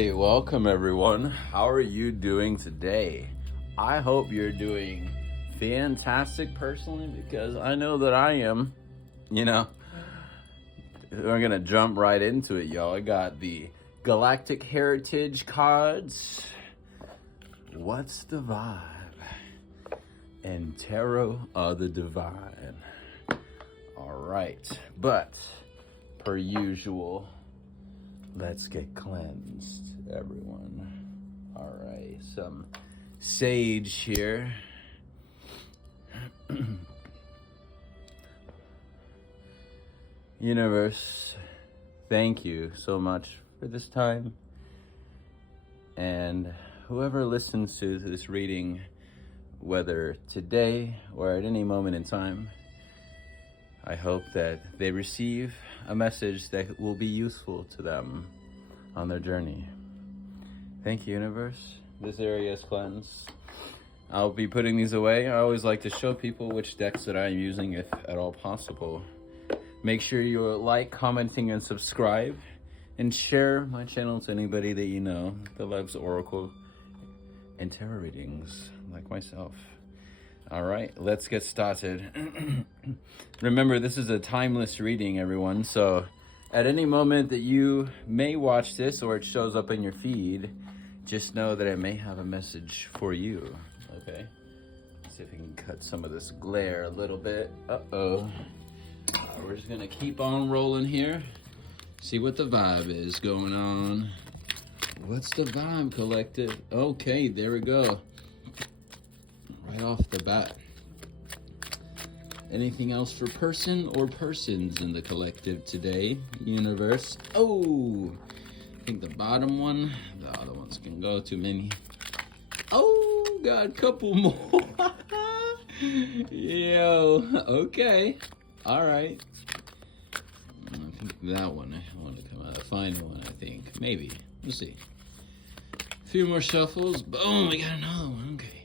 Hey, welcome everyone. How are you doing today? I hope you're doing fantastic personally, because I know that I am. We're gonna jump right into it, y'all. I got the Galactic Heritage cards. What's the vibe? And Tarot of the Divine. All right, but per usual, let's get cleansed, everyone. All right, some sage here. Universe, thank you so much for this time. And whoever listens to this reading, whether today or at any moment in time, I hope that they receive a message that will be useful to them on their journey. Thank you, universe. This area is cleansed. I'll be putting these away. I always like to show people which decks that I'm using, if at all possible. Make sure you like, commenting, and subscribe, and share my channel to anybody that you know that loves Oracle and tarot readings, like myself. All right, let's get started. Remember, this is a timeless reading, everyone. So at any moment that you may watch this or it shows up in your feed, just know that it may have a message for you, okay? Let's see if we can cut some of this glare a little bit. We're just gonna keep on rolling here. See what the vibe is going on. What's the vibe, collective? Okay, there we go. Right off the bat. Anything else for person or persons in the collective today, universe? Oh, I think the bottom one, the other ones can go too many. Oh, got a couple more. Yo, okay. All right. I think that one, I want to come out, a final one, I think. Maybe. We'll see. A few more shuffles. Boom, we got another one. Okay.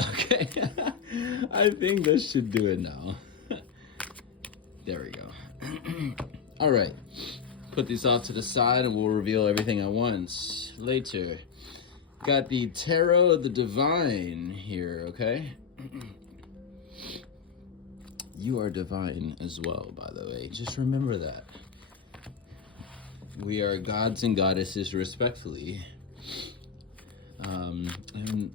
Okay. I think this should do it now. There we go. All right. Put these off to the side and we'll reveal everything at once later. Got the Tarot of the Divine here, okay? You are divine as well, by the way. Just remember that. We are gods and goddesses respectfully. And,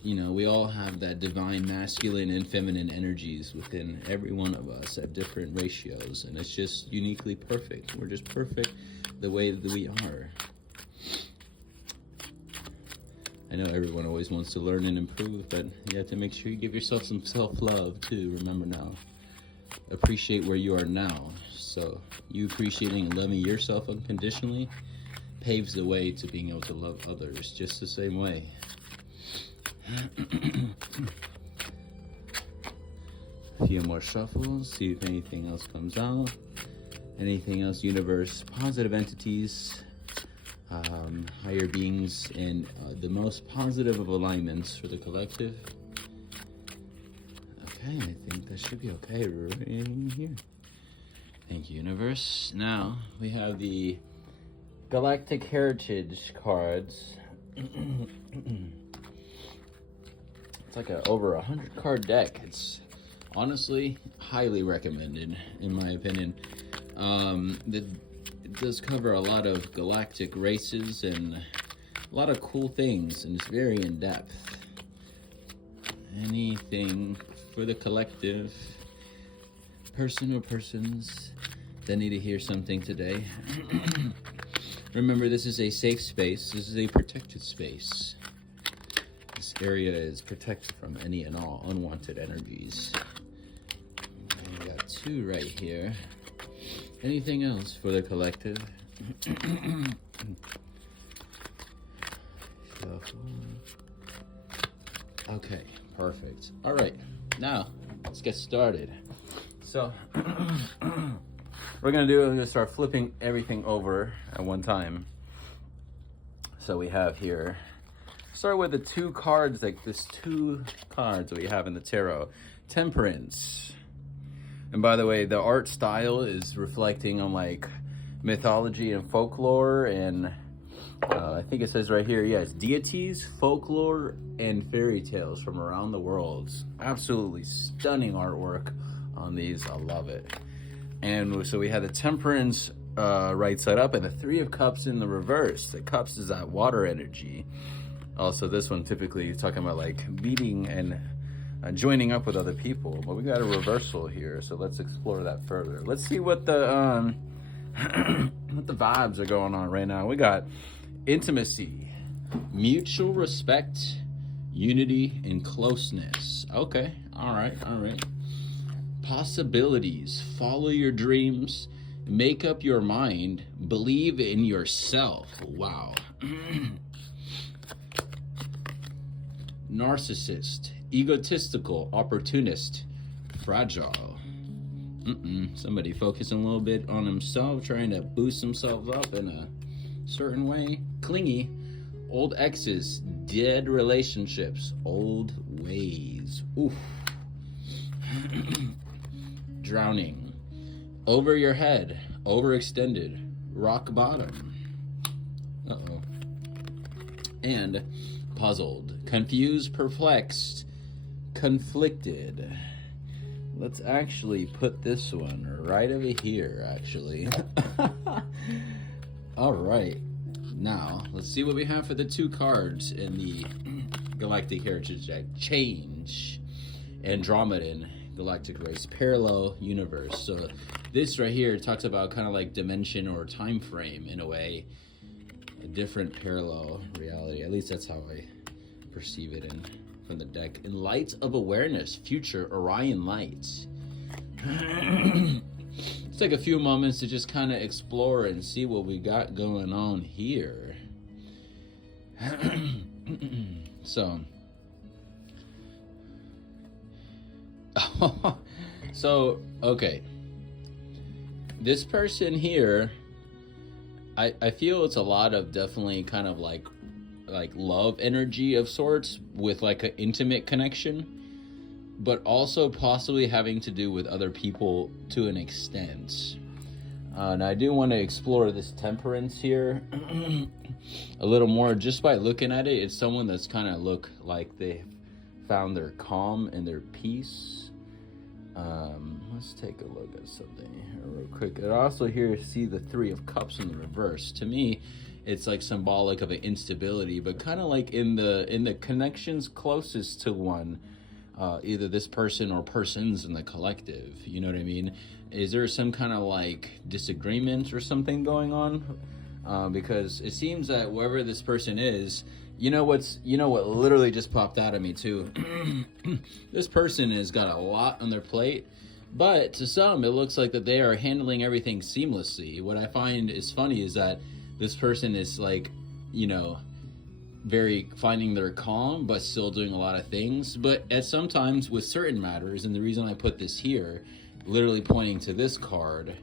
you know, we all have that divine masculine and feminine energies within every one of us at different ratios. And it's just uniquely perfect. We're just perfect the way that we are. I know everyone always wants to learn and improve, but you have to make sure you give yourself some self-love too. Remember now, appreciate where you are now. So you appreciating and loving yourself unconditionally paves the way to being able to love others just the same way. A few more shuffles, see if anything else comes out. Anything else, universe, positive entities, higher beings, and the most positive of alignments for the collective. Okay, I think that should be okay right in here. Thank you, universe. Now we have the Galactic Heritage cards. It's like over 100 card deck. It's honestly highly recommended, in my opinion. It does cover a lot of galactic races and a lot of cool things, and it's very in depth. Anything for the collective, person or persons that need to hear something today. Remember, this is a safe space. This is a protected space. This area is protected from any and all unwanted energies. And we got two right here. Anything else for the collective? Okay, perfect. All right, now let's get started. So we're gonna start flipping everything over at one time. So we have here, start with the two cards, like this two cards that we have in the tarot. Temperance. And by the way, the art style is reflecting on like mythology and folklore, and I think it says right here, yes, deities, folklore, and fairy tales from around the world. Absolutely stunning artwork on these. I love it. And so we have the Temperance right side up and the Three of Cups in the reverse. The Cups is that water energy. Also, this one typically is talking about like meeting and joining up with other people. But we got a reversal here, so let's explore that further. Let's see what the what the vibes are going on right now. We got intimacy, mutual respect, unity, and closeness. Okay, all right. Possibilities, follow your dreams, make up your mind, believe in yourself. Wow. Narcissist, egotistical, opportunist, fragile. Somebody focusing a little bit on himself, trying to boost himself up in a certain way. Clingy, old exes, dead relationships, old ways. Oof. Drowning, over your head, overextended, rock bottom. And puzzled, confused, perplexed, conflicted. Let's actually put this one right over here, actually. All right. Now, let's see what we have for the two cards in the Galactic Heritage deck. Change, Andromedan, Galactic Race, Parallel Universe. So this right here talks about kind of like dimension or time frame in a way. A different parallel reality. At least that's how I perceive it from the deck. In light of awareness, future, Orion lights. Let's take a few moments to just kind of explore and see what we got going on here. So, okay. This person here, I feel it's a lot of definitely kind of like love energy of sorts with like an intimate connection, but also possibly having to do with other people to an extent. And I do want to explore this Temperance here a little more. Just by looking at it, it's someone that's kind of look like they found their calm and their peace. Let's take a look at something here real quick. I also here see the Three of Cups in the reverse. To me, it's like symbolic of an instability, but kind of like in the connections closest to one, either this person or persons in the collective. You know what I mean? Is there some kind of like disagreement or something going on? Because it seems that wherever this person is, you know what literally just popped out at me too. This person has got a lot on their plate, but to some it looks like that they are handling everything seamlessly. What I find is funny is that this person is like, very finding their calm, but still doing a lot of things. But at sometimes with certain matters, and the reason I put this here, literally pointing to this card,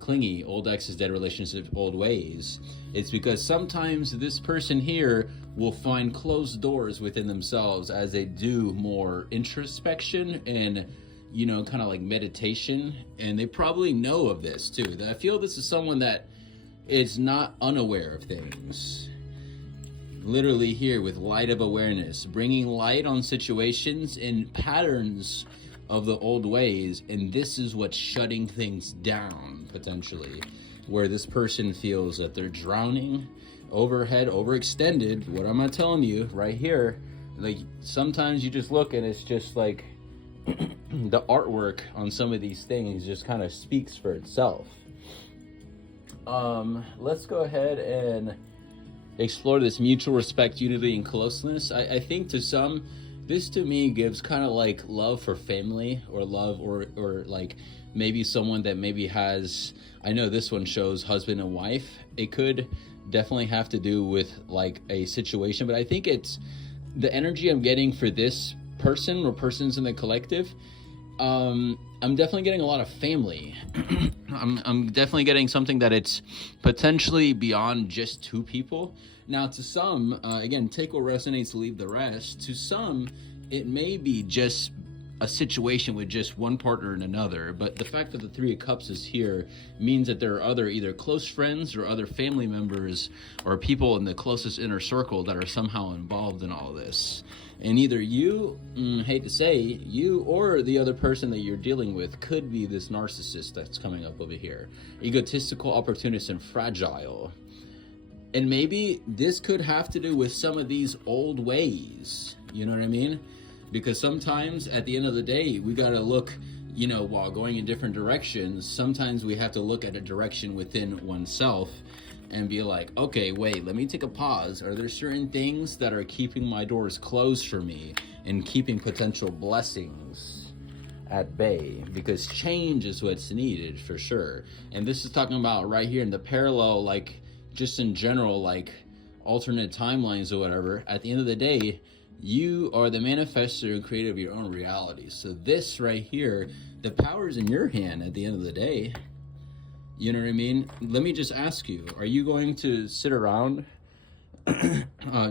clingy, old exes, dead relationships, old ways, it's because sometimes this person here will find closed doors within themselves as they do more introspection and, kind of like meditation. And they probably know of this too. I feel this is someone that is not unaware of things. Literally here with light of awareness, bringing light on situations and patterns of the old ways, and this is what's shutting things down potentially, where this person feels that they're drowning, overhead, overextended. What am I telling you right here? Like sometimes you just look and it's just like the artwork on some of these things just kind of speaks for itself. Let's go ahead and explore this mutual respect, unity, and closeness. I think to some, this to me gives kind of like love for family, or love or like maybe someone that maybe has, I know this one shows husband and wife. It could definitely have to do with like a situation, but I think it's the energy I'm getting for this person or persons in the collective. I'm definitely getting a lot of family. I'm definitely getting something that it's potentially beyond just two people. Now, to some, again, take what resonates, leave the rest. To some, it may be just a situation with just one partner and another, but the fact that the Three of Cups is here means that there are other either close friends or other family members or people in the closest inner circle that are somehow involved in all this. And either you, hate to say, you or the other person that you're dealing with could be this narcissist that's coming up over here. Egotistical, opportunist, and fragile. And maybe this could have to do with some of these old ways. You know what I mean? Because sometimes at the end of the day, we got to look, you know, while going in different directions, sometimes we have to look at a direction within oneself and be like, okay, wait, let me take a pause. Are there certain things that are keeping my doors closed for me and keeping potential blessings at bay? Because change is what's needed for sure. And this is talking about right here in the parallel, like just in general, like alternate timelines or whatever. At the end of the day, you are the manifester and creator of your own reality. So this right here, the power is in your hand at the end of the day. You know what I mean? Let me just ask you, are you going to sit around?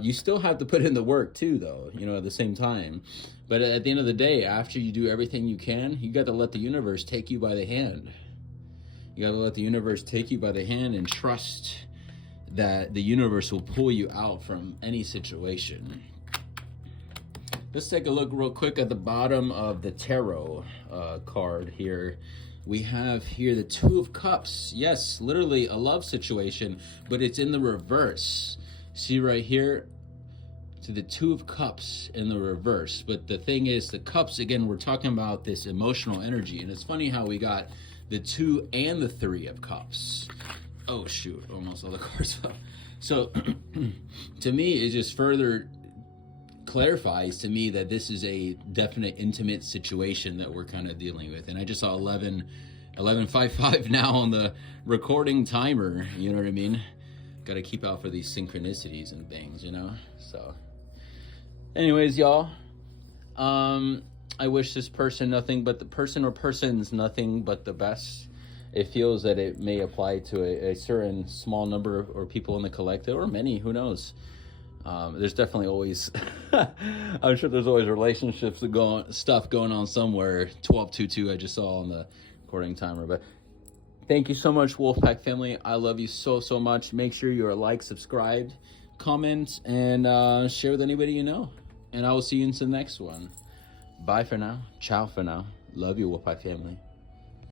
You still have to put in the work too, though, you know, at the same time. But at the end of the day, after you do everything you can, you got to let the universe take you by the hand. You got to let the universe take you by the hand and trust that the universe will pull you out from any situation. Let's take a look real quick at the bottom of the tarot card here. We have here the Two of Cups. Yes, literally a love situation, but it's in the reverse. See right here, to the Two of Cups in the reverse. But the thing is, the cups, again, we're talking about this emotional energy. And it's funny how we got the Two and the Three of Cups. Oh, shoot, almost all the cards fell. So, to me, it just further clarifies to me that this is a definite intimate situation that we're kind of dealing with. And I just saw 11:55 now on the recording timer, you know what I mean? Got to keep out for these synchronicities and things, you know? So anyways, y'all, I wish this person nothing but the person or persons nothing but the best. It feels that it may apply to a certain small number or people in the collective, or many, who knows? There's definitely always, I'm sure there's always relationships stuff going on somewhere. 12:22 I just saw on the recording timer. But thank you so much, Wolfpack family. I love you so, so much. Make sure you are like, subscribed, comment, and share with anybody you know. And I will see you in the next one. Bye for now. Ciao for now. Love you, Wolfpack family.